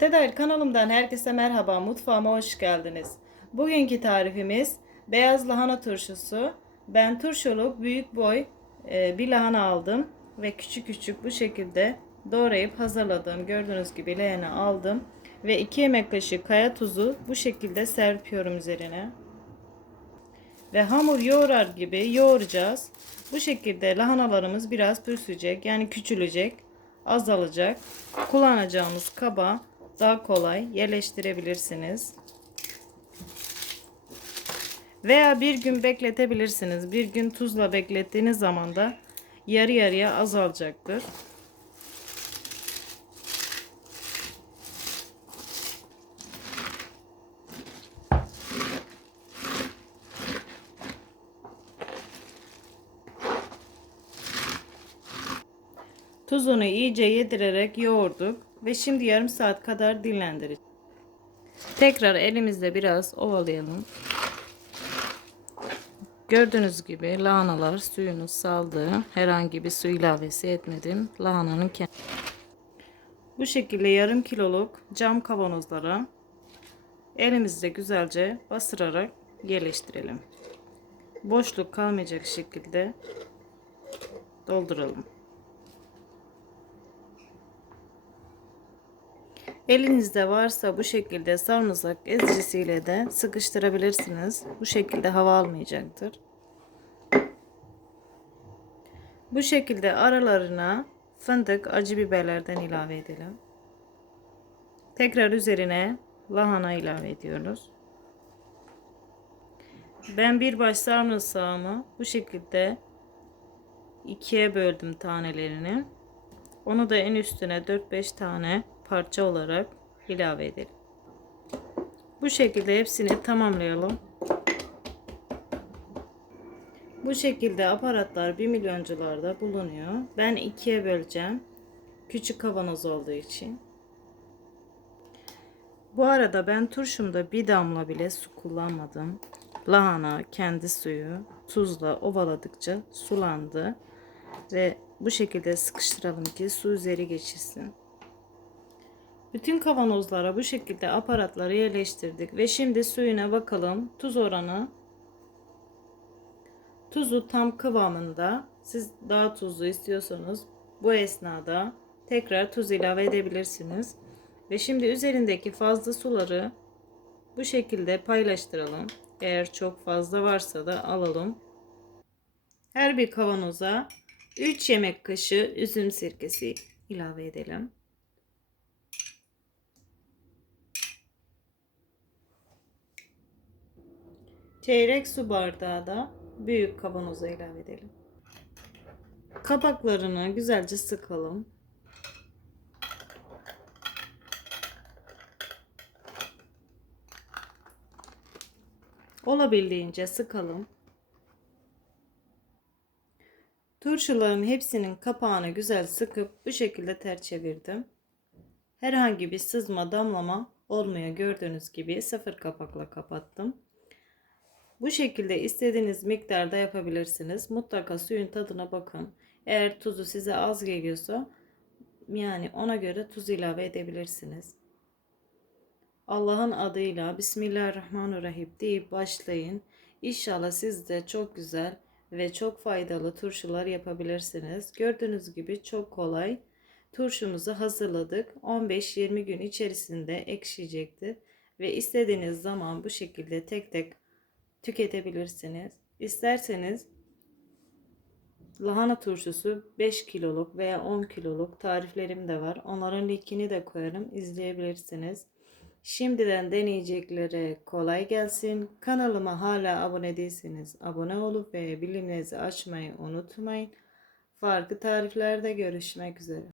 Tedair kanalımdan herkese merhaba, mutfağıma hoş geldiniz. Bugünkü tarifimiz beyaz lahana turşusu. Ben turşuluk büyük boy e, bir lahana aldım ve küçük küçük bu şekilde doğrayıp hazırladım. Gördüğünüz gibi leğene aldım ve 2 yemek kaşığı kaya tuzu bu şekilde serpiyorum üzerine. Ve hamur yoğurar gibi yoğuracağız. Bu şekilde lahanalarımız biraz pürsüyecek yani küçülecek, azalacak. Kullanacağımız kaba daha kolay yerleştirebilirsiniz. Veya bir gün bekletebilirsiniz. Bir gün tuzla beklettiğiniz zaman da yarı yarıya azalacaktır. Tuzunu iyice yedirerek yoğurduk ve şimdi yarım saat kadar dinlendireceğiz. Tekrar elimizle biraz ovalayalım. Gördüğünüz gibi lahanalar suyunu saldı. Herhangi bir su ilavesi etmedim. Lahananın kendi. Bu şekilde yarım kiloluk cam kavanozlara elimizle güzelce bastırarak yerleştirelim. Boşluk kalmayacak şekilde dolduralım. Elinizde varsa bu şekilde sarımsak ezicisiyle de sıkıştırabilirsiniz. Bu şekilde hava almayacaktır. Bu şekilde aralarına fındık, acı biberlerden ilave edelim. Tekrar üzerine lahana ilave ediyoruz. Ben bir baş sarımsağımı bu şekilde ikiye böldüm tanelerini. Onu da en üstüne 4-5 tane parça olarak ilave edelim. Bu şekilde hepsini tamamlayalım. Bu şekilde aparatlar 1 milyoncularda bulunuyor. Ben ikiye böleceğim. Küçük kavanoz olduğu için. Bu arada ben turşumda bir damla bile su kullanmadım. Lahana kendi suyu tuzla ovaladıkça sulandı. Ve bu şekilde sıkıştıralım ki su üzeri geçirsin. Bütün kavanozlara bu şekilde aparatları yerleştirdik ve şimdi suyuna bakalım. Tuz oranı tuzu tam kıvamında. Siz daha tuzlu istiyorsanız bu esnada tekrar tuz ilave edebilirsiniz. Ve şimdi üzerindeki fazla suları bu şekilde paylaştıralım. Eğer çok fazla varsa da alalım. Her bir kavanoza 3 yemek kaşığı üzüm sirkesi ilave edelim. Çeyrek su bardağı da büyük kavanoza ilave edelim. Kapaklarını güzelce sıkalım. Olabildiğince sıkalım. Turşuların hepsinin kapağını güzel sıkıp bu şekilde ter çevirdim. Herhangi bir sızma damlama olmuyor gördüğünüz gibi sıfır kapakla kapattım. Bu şekilde istediğiniz miktarda yapabilirsiniz. Mutlaka suyun tadına bakın. Eğer tuzu size az geliyorsa yani ona göre tuz ilave edebilirsiniz. Allah'ın adıyla Bismillahirrahmanirrahim deyip başlayın. İnşallah siz de çok güzel ve çok faydalı turşular yapabilirsiniz. Gördüğünüz gibi çok kolay. Turşumuzu hazırladık. 15-20 gün içerisinde ekşiyecektir. Ve istediğiniz zaman bu şekilde tek tek tüketebilirsiniz. İsterseniz lahana turşusu 5 kiloluk veya 10 kiloluk tariflerim de var. Onların linkini de koyarım. izleyebilirsiniz. Şimdiden deneyeceklere kolay gelsin. Kanalıma hala abone değilseniz abone olup ve bilimlerinizi açmayı unutmayın. Farklı tariflerde görüşmek üzere.